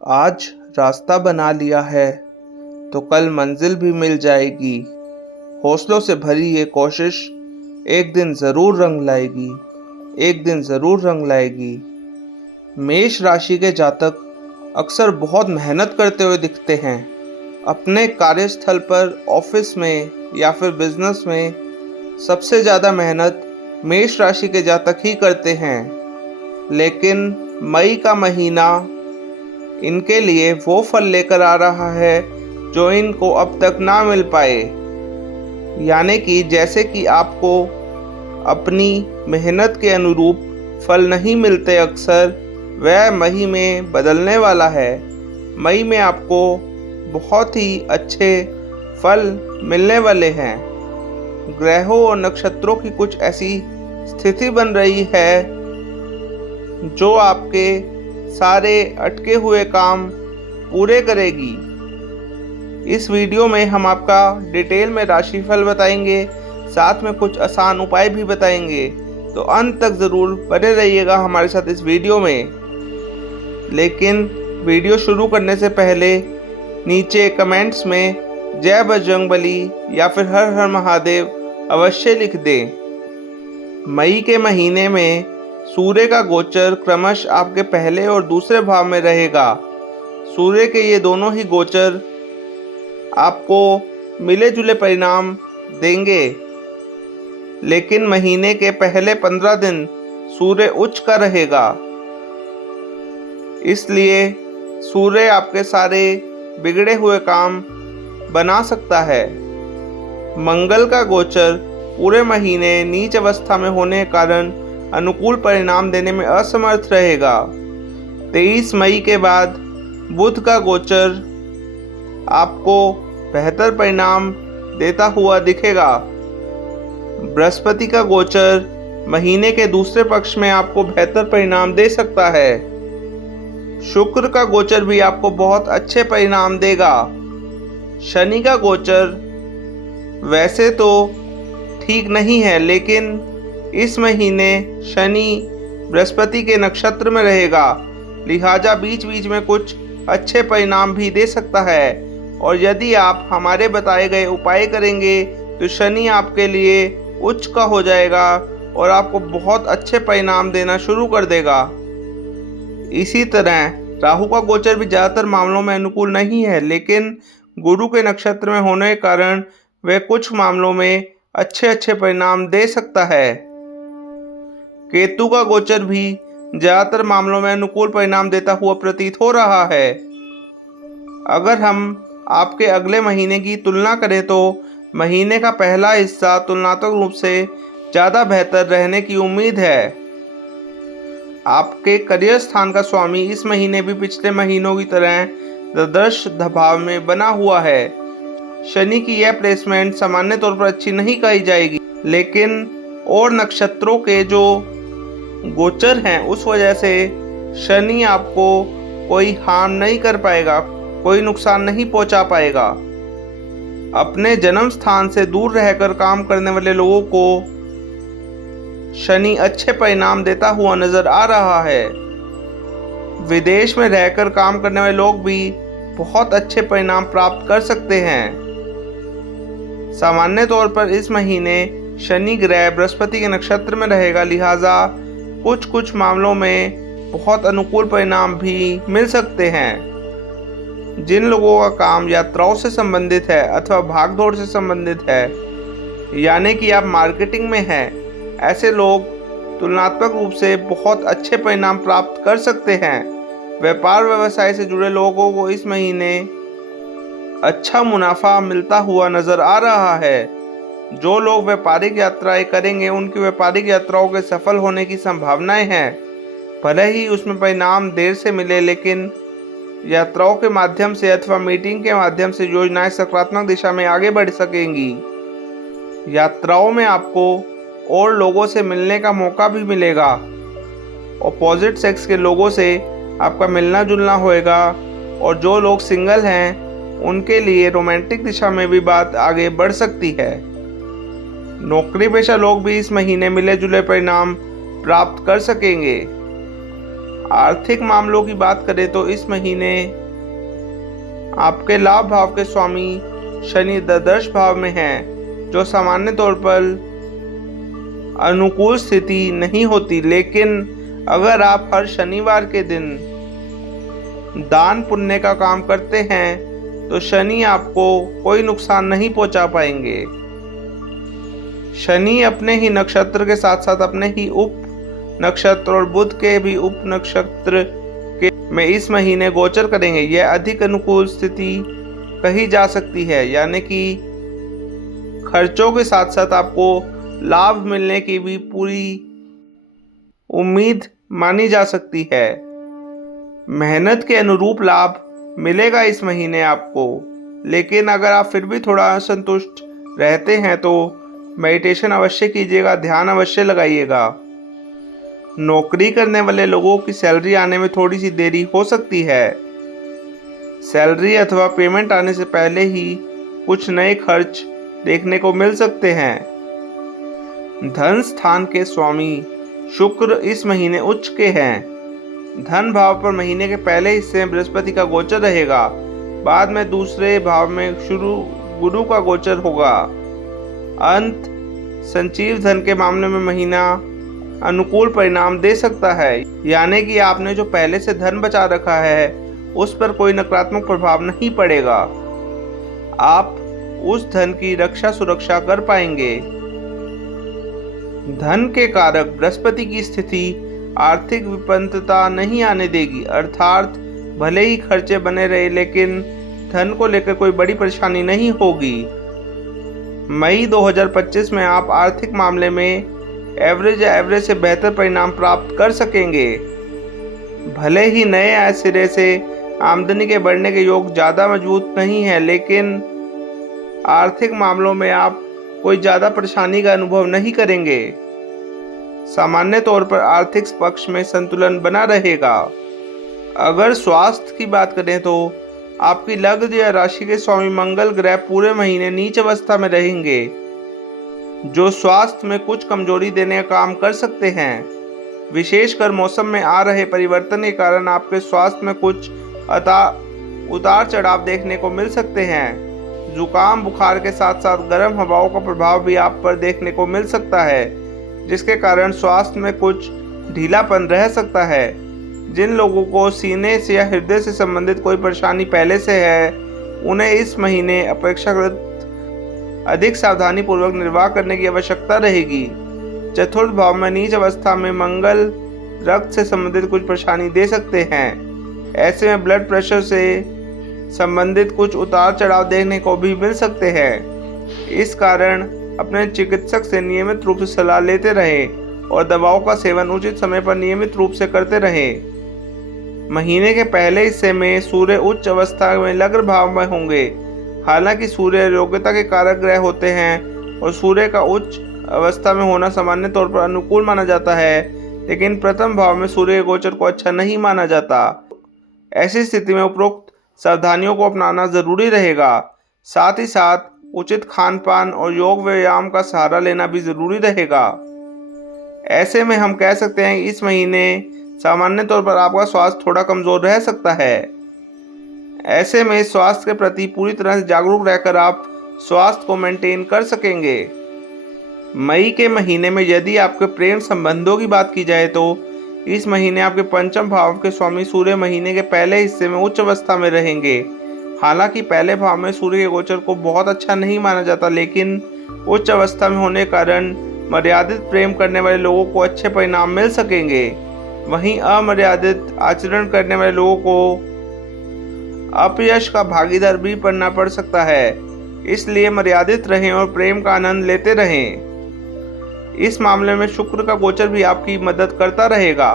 आज रास्ता बना लिया है तो कल मंजिल भी मिल जाएगी। हौसलों से भरी ये कोशिश एक दिन ज़रूर रंग लाएगी, एक दिन ज़रूर रंग लाएगी। मेष राशि के जातक अक्सर बहुत मेहनत करते हुए दिखते हैं। अपने कार्यस्थल पर, ऑफिस में या फिर बिजनेस में सबसे ज़्यादा मेहनत मेष राशि के जातक ही करते हैं। लेकिन मई का महीना इनके लिए वो फल लेकर आ रहा है जो इनको अब तक ना मिल पाए। यानी कि जैसे कि आपको अपनी मेहनत के अनुरूप फल नहीं मिलते अक्सर, वह मई में बदलने वाला है। मई में आपको बहुत ही अच्छे फल मिलने वाले हैं। ग्रहों और नक्षत्रों की कुछ ऐसी स्थिति बन रही है जो आपके सारे अटके हुए काम पूरे करेगी। इस वीडियो में हम आपका डिटेल में राशिफल बताएंगे, साथ में कुछ आसान उपाय भी बताएंगे, तो अंत तक ज़रूर बने रहिएगा हमारे साथ इस वीडियो में। लेकिन वीडियो शुरू करने से पहले नीचे कमेंट्स में जय बजरंगबली या फिर हर हर महादेव अवश्य लिख दें। मई के महीने में सूर्य का गोचर क्रमश आपके पहले और दूसरे भाव में रहेगा। सूर्य के ये दोनों ही गोचर आपको मिले जुले परिणाम देंगे। लेकिन महीने के पहले 15 दिन सूर्य उच्च का रहेगा, इसलिए सूर्य आपके सारे बिगड़े हुए काम बना सकता है। मंगल का गोचर पूरे महीने नीच अवस्था में होने के कारण अनुकूल परिणाम देने में असमर्थ रहेगा। 23 मई के बाद बुध का गोचर आपको बेहतर परिणाम देता हुआ दिखेगा। बृहस्पति का गोचर महीने के दूसरे पक्ष में आपको बेहतर परिणाम दे सकता है। शुक्र का गोचर भी आपको बहुत अच्छे परिणाम देगा। शनि का गोचर वैसे तो ठीक नहीं है, लेकिन इस महीने शनि बृहस्पति के नक्षत्र में रहेगा, लिहाजा बीच बीच में कुछ अच्छे परिणाम भी दे सकता है। और यदि आप हमारे बताए गए उपाय करेंगे तो शनि आपके लिए उच्च का हो जाएगा और आपको बहुत अच्छे परिणाम देना शुरू कर देगा। इसी तरह राहु का गोचर भी ज़्यादातर मामलों में अनुकूल नहीं है, लेकिन गुरु के नक्षत्र में होने के कारण वह कुछ मामलों में अच्छे परिणाम दे सकता है। केतु का गोचर भी ज़्यादातर मामलों में अनुकूल परिणाम देता हुआ प्रतीत हो रहा है। अगर हम आपके अगले महीने की तुलना करें तो महीने का पहला हिस्सा तुलनात्मक रूप से ज़्यादा बेहतर रहने की उम्मीद है। आपके करियर स्थान का स्वामी इस महीने भी पिछले महीनों की तरह द्वादश भाव में बना हुआ है। शनि की यह प्लेसमेंट सामान्य तौर पर अच्छी नहीं कही जाएगी, लेकिन और नक्षत्रों के जो गोचर हैं उस वजह से शनि आपको कोई हार्म नहीं कर पाएगा, कोई नुकसान नहीं पहुंचा पाएगा। अपने जन्म स्थान से दूर रहकर काम करने वाले लोगों को शनि अच्छे परिणाम देता हुआ नजर आ रहा है। विदेश में रहकर काम करने वाले लोग भी बहुत अच्छे परिणाम प्राप्त कर सकते हैं। सामान्य तौर पर इस महीने शनि ग्रह बृहस्पति के नक्षत्र में रहेगा, लिहाजा कुछ मामलों में बहुत अनुकूल परिणाम भी मिल सकते हैं। जिन लोगों का काम यात्राओं से संबंधित है अथवा भागदौड़ से संबंधित है, यानी कि आप मार्केटिंग में हैं, ऐसे लोग तुलनात्मक रूप से बहुत अच्छे परिणाम प्राप्त कर सकते हैं। व्यापार व्यवसाय से जुड़े लोगों को इस महीने अच्छा मुनाफा मिलता हुआ नजर आ रहा है। जो लोग व्यापारिक यात्राएं करेंगे उनकी व्यापारिक यात्राओं के सफल होने की संभावनाएं हैं। भले ही उसमें परिणाम देर से मिले, लेकिन यात्राओं के माध्यम से अथवा मीटिंग के माध्यम से योजनाएं सकारात्मक दिशा में आगे बढ़ सकेंगी। यात्राओं में आपको और लोगों से मिलने का मौका भी मिलेगा। ऑपोजिट सेक्स के लोगों से आपका मिलना जुलना होएगा, और जो लोग सिंगल हैं उनके लिए रोमांटिक दिशा में भी बात आगे बढ़ सकती है। नौकरी पेशा लोग भी इस महीने मिले जुले परिणाम प्राप्त कर सकेंगे। आर्थिक मामलों की बात करें तो इस महीने आपके लाभ भाव के स्वामी शनि द्वादश भाव में हैं, जो सामान्य तौर पर अनुकूल स्थिति नहीं होती, लेकिन अगर आप हर शनिवार के दिन दान पुण्य का काम करते हैं तो शनि आपको कोई नुकसान नहीं पहुंचा पाएंगे। शनि अपने ही नक्षत्र के साथ साथ अपने ही उप नक्षत्र और बुध के भी उप नक्षत्र के में इस महीने गोचर करेंगे। यह अधिक अनुकूल स्थिति कही जा सकती है, यानी कि खर्चों के साथ साथ आपको लाभ मिलने की भी पूरी उम्मीद मानी जा सकती है। मेहनत के अनुरूप लाभ मिलेगा इस महीने आपको, लेकिन अगर आप फिर भी थोड़ा असंतुष्ट रहते हैं तो मेडिटेशन अवश्य कीजिएगा, ध्यान अवश्य लगाइएगा। नौकरी करने वाले लोगों की सैलरी आने में थोड़ी सी देरी हो सकती है। सैलरी अथवा पेमेंट आने से पहले ही कुछ नए खर्च देखने को मिल सकते हैं। धन स्थान के स्वामी शुक्र इस महीने उच्च के हैं। धन भाव पर महीने के पहले हिस्से में बृहस्पति का गोचर रहेगा, बाद में दूसरे भाव में गुरु का गोचर होगा। अंत संचीव धन के मामले में महीना अनुकूल परिणाम दे सकता है, यानी कि आपने जो पहले से धन बचा रखा है उस पर कोई नकारात्मक प्रभाव नहीं पड़ेगा। आप उस धन की रक्षा सुरक्षा कर पाएंगे। धन के कारक बृहस्पति की स्थिति आर्थिक विपन्नता नहीं आने देगी, अर्थात भले ही खर्चे बने रहे लेकिन धन को लेकर कोई बड़ी परेशानी नहीं होगी। मई 2025 में आप आर्थिक मामले में एवरेज से बेहतर परिणाम प्राप्त कर सकेंगे। भले ही नए आय सिरे से आमदनी के बढ़ने के योग ज़्यादा मजबूत नहीं है, लेकिन आर्थिक मामलों में आप कोई ज़्यादा परेशानी का अनुभव नहीं करेंगे। सामान्य तौर पर आर्थिक पक्ष में संतुलन बना रहेगा। अगर स्वास्थ्य की बात करें तो आपकी लग्न या राशि के स्वामी मंगल ग्रह पूरे महीने नीच अवस्था में रहेंगे, जो स्वास्थ्य में कुछ कमजोरी देने का काम कर सकते हैं। विशेषकर मौसम में आ रहे परिवर्तन के कारण आपके स्वास्थ्य में कुछ उतार चढ़ाव देखने को मिल सकते हैं। जुकाम बुखार के साथ साथ गर्म हवाओं का प्रभाव भी आप पर देखने को मिल सकता है, जिसके कारण स्वास्थ्य में कुछ ढीलापन रह सकता है। जिन लोगों को सीने से या हृदय से संबंधित कोई परेशानी पहले से है, उन्हें इस महीने अपेक्षाकृत अधिक सावधानी पूर्वक निर्वाह करने की आवश्यकता रहेगी। चतुर्थ भाव में नीच अवस्था में मंगल रक्त से संबंधित कुछ परेशानी दे सकते हैं। ऐसे में ब्लड प्रेशर से संबंधित कुछ उतार चढ़ाव देखने को भी मिल सकते हैं। इस कारण अपने चिकित्सक से नियमित रूप से सलाह लेते रहें और दवाओं का सेवन उचित समय पर नियमित रूप से करते रहें। महीने के पहले हिस्से में सूर्य उच्च अवस्था में लग्न भाव में होंगे। हालांकि सूर्य योग्यता के कारक ग्रह होते हैं और सूर्य का उच्च अवस्था में होना सामान्य तौर पर अनुकूल माना जाता है, लेकिन प्रथम भाव में सूर्य गोचर को अच्छा नहीं माना जाता। ऐसी स्थिति में उपरोक्त सावधानियों को अपनाना जरूरी रहेगा। साथ ही साथ उचित खान पान और योग व्यायाम का सहारा लेना भी जरूरी रहेगा। ऐसे में हम कह सकते हैं कि इस महीने सामान्य तौर पर आपका स्वास्थ्य थोड़ा कमजोर रह सकता है। ऐसे में स्वास्थ्य के प्रति पूरी तरह से जागरूक रहकर आप स्वास्थ्य को मेंटेन कर सकेंगे। मई के महीने में यदि आपके प्रेम संबंधों की बात की जाए तो इस महीने आपके पंचम भाव के स्वामी सूर्य महीने के पहले हिस्से में उच्च अवस्था में रहेंगे। हालांकि पहले भाव में सूर्य के गोचर को बहुत अच्छा नहीं माना जाता, लेकिन उच्च अवस्था में होने के कारण मर्यादित प्रेम करने वाले लोगों को अच्छे परिणाम मिल सकेंगे। वहीं अमर्यादित आचरण करने वाले लोगों को अपयश का भागीदार भी बनना पड़ सकता है, इसलिए मर्यादित रहें और प्रेम का आनंद लेते रहें। इस मामले में शुक्र का गोचर भी आपकी मदद करता रहेगा।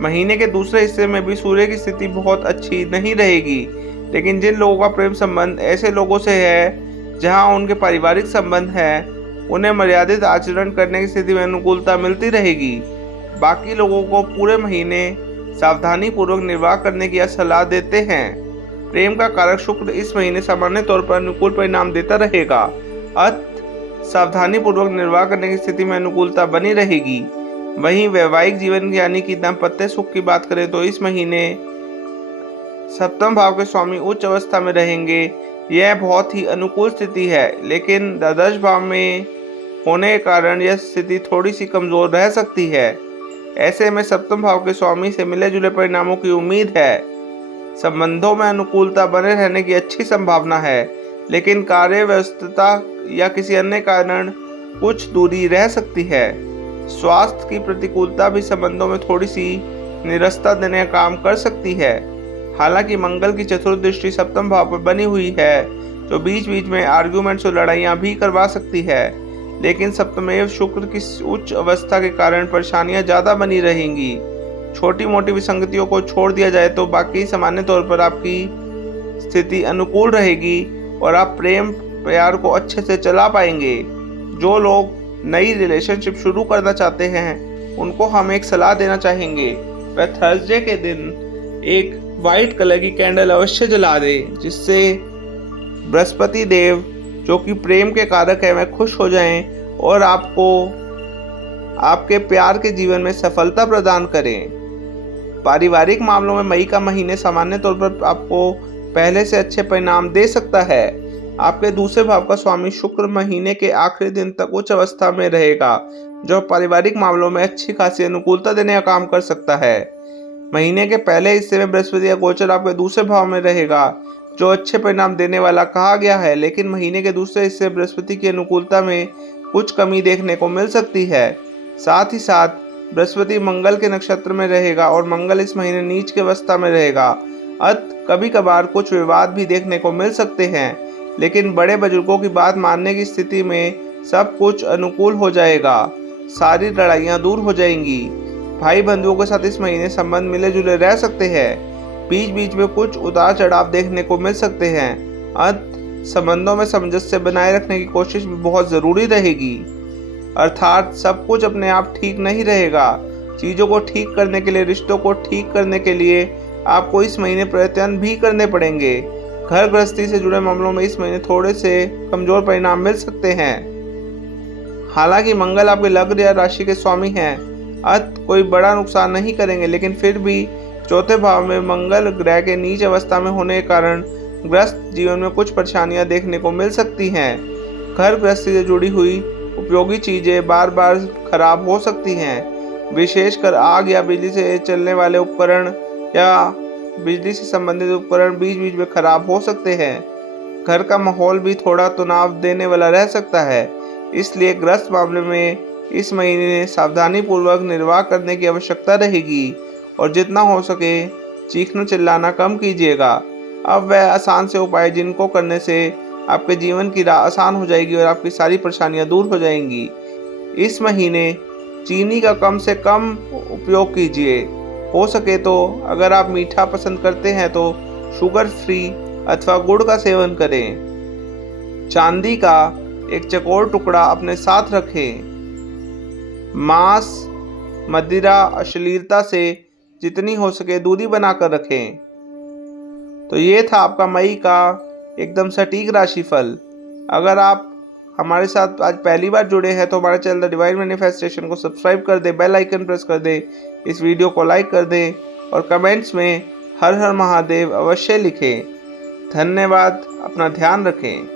महीने के दूसरे हिस्से में भी सूर्य की स्थिति बहुत अच्छी नहीं रहेगी, लेकिन जिन लोगों का प्रेम संबंध ऐसे लोगों से है जहां उनके पारिवारिक संबंध है, उन्हें मर्यादित आचरण करने की स्थिति में अनुकूलता मिलती रहेगी। बाकी लोगों को पूरे महीने सावधानी पूर्वक निर्वाह करने की सलाह देते हैं। प्रेम का कारक शुक्र इस महीने सामान्य तौर पर अनुकूल परिणाम देता रहेगा। सावधानी पूर्वक निर्वाह करने की स्थिति में अनुकूलता बनी रहेगी। वहीं वैवाहिक जीवन यानी कि दाम्पत्य सुख की बात करें तो इस महीने सप्तम भाव के स्वामी उच्च अवस्था में रहेंगे। यह बहुत ही अनुकूल स्थिति है, लेकिन द्वादश भाव में होने के कारण यह स्थिति थोड़ी सी कमजोर रह सकती है। ऐसे में सप्तम भाव के स्वामी से मिले जुले परिणामों की उम्मीद है। संबंधों में अनुकूलता बने रहने की अच्छी संभावना है, लेकिन कार्य व्यस्तता या किसी अन्य कारण कुछ दूरी रह सकती है। स्वास्थ्य की प्रतिकूलता भी संबंधों में थोड़ी सी निरस्ता देने का काम कर सकती है। हालांकि मंगल की चतुर्दृष्टि सप्तम भाव पर बनी हुई है, जो बीच बीच में आर्ग्यूमेंट्स और लड़ाइयां भी करवा सकती है, लेकिन सप्तमेव शुक्र की उच्च अवस्था के कारण परेशानियां ज्यादा बनी रहेंगी। छोटी मोटी विसंगतियों को छोड़ दिया जाए तो बाकी सामान्य तौर पर आपकी स्थिति अनुकूल रहेगी और आप प्रेम प्यार को अच्छे से चला पाएंगे। जो लोग नई रिलेशनशिप शुरू करना चाहते हैं उनको हम एक सलाह देना चाहेंगे, वह थर्सडे के दिन एक वाइट कलर की कैंडल अवश्य जला दें, जिससे बृहस्पति देव जो कि प्रेम के कारक है वह खुश हो जाएं और आपको आपके प्यार के जीवन में सफलता प्रदान करें। पारिवारिक मामलों में मई का महीने सामान्य तौर पर आपको पहले से अच्छे परिणाम दे सकता है। आपके दूसरे भाव का स्वामी शुक्र महीने के आखिरी दिन तक उच्च अवस्था में रहेगा, जो पारिवारिक मामलों में अच्छी खासी अनुकूलता देने का काम कर सकता है। महीने के पहले हिस्से में बृहस्पति का गोचर आपके दूसरे भाव में रहेगा, जो अच्छे परिणाम देने वाला कहा गया है, लेकिन महीने के दूसरे हिस्से में बृहस्पति की अनुकूलता में कुछ कमी देखने को मिल सकती है। साथ ही साथ बृहस्पति मंगल के नक्षत्र में रहेगा और मंगल इस महीने नीच की अवस्था में रहेगा। कभी कभार कुछ विवाद भी देखने को मिल सकते हैं, लेकिन बड़े बुजुर्गों की बात मानने की स्थिति में सब कुछ अनुकूल हो जाएगा। सारी लड़ाइयाँ दूर हो जाएंगी। भाई बंधुओं के साथ इस महीने संबंध मिले जुले रह सकते हैं। बीच बीच में कुछ उतार चढ़ाव देखने को मिल सकते हैं। संबंधों में सामंजस्य बनाए रखने की कोशिश भी बहुत ज़रूरी रहेगी। अर्थात सब कुछ अपने आप ठीक नहीं रहेगा। चीज़ों को ठीक करने के लिए, रिश्तों को ठीक करने के लिए आपको इस महीने प्रयत्न भी करने पड़ेंगे। घर गृहस्थी से जुड़े मामलों में इस महीने थोड़े से कमजोर परिणाम मिल सकते हैं। हालांकि मंगल आपके लग्न या राशि के स्वामी हैं, कोई बड़ा नुकसान नहीं करेंगे, लेकिन फिर भी चौथे भाव में मंगल ग्रह के नीच अवस्था में होने के कारण ग्रस्त जीवन में कुछ परेशानियां देखने को मिल सकती हैं। घर गृहस्थी से जुड़ी हुई उपयोगी चीजें बार बार खराब हो सकती हैं। विशेषकर आग या बिजली से चलने वाले उपकरण या बिजली से संबंधित उपकरण बीच बीच में खराब हो सकते हैं। घर का माहौल भी थोड़ा तनाव देने वाला रह सकता है, इसलिए ग्रस्त मामले में इस महीने सावधानी पूर्वक निर्वाह करने की आवश्यकता रहेगी और जितना हो सके चीखना चिल्लाना कम कीजिएगा। अब वह आसान से उपाय जिनको करने से आपके जीवन की राह आसान हो जाएगी और आपकी सारी परेशानियां दूर हो जाएंगी। इस महीने चीनी का कम से कम उपयोग कीजिए। हो सके तो अगर आप मीठा पसंद करते हैं तो शुगर फ्री अथवा गुड़ का सेवन करें। चांदी का एक चौकोर टुकड़ा अपने साथ रखें। मांस, मदिरा, अश्लीलता से जितनी हो सके दूरी बनाकर रखें। तो ये था आपका मई का एकदम सटीक राशिफल। अगर आप हमारे साथ आज पहली बार जुड़े हैं तो हमारे चैनल द डिवाइन मैनिफेस्टेशन को सब्सक्राइब कर दे, बेल आइकन प्रेस कर दे, इस वीडियो को लाइक कर दे और कमेंट्स में हर हर महादेव अवश्य लिखें। धन्यवाद। अपना ध्यान रखें।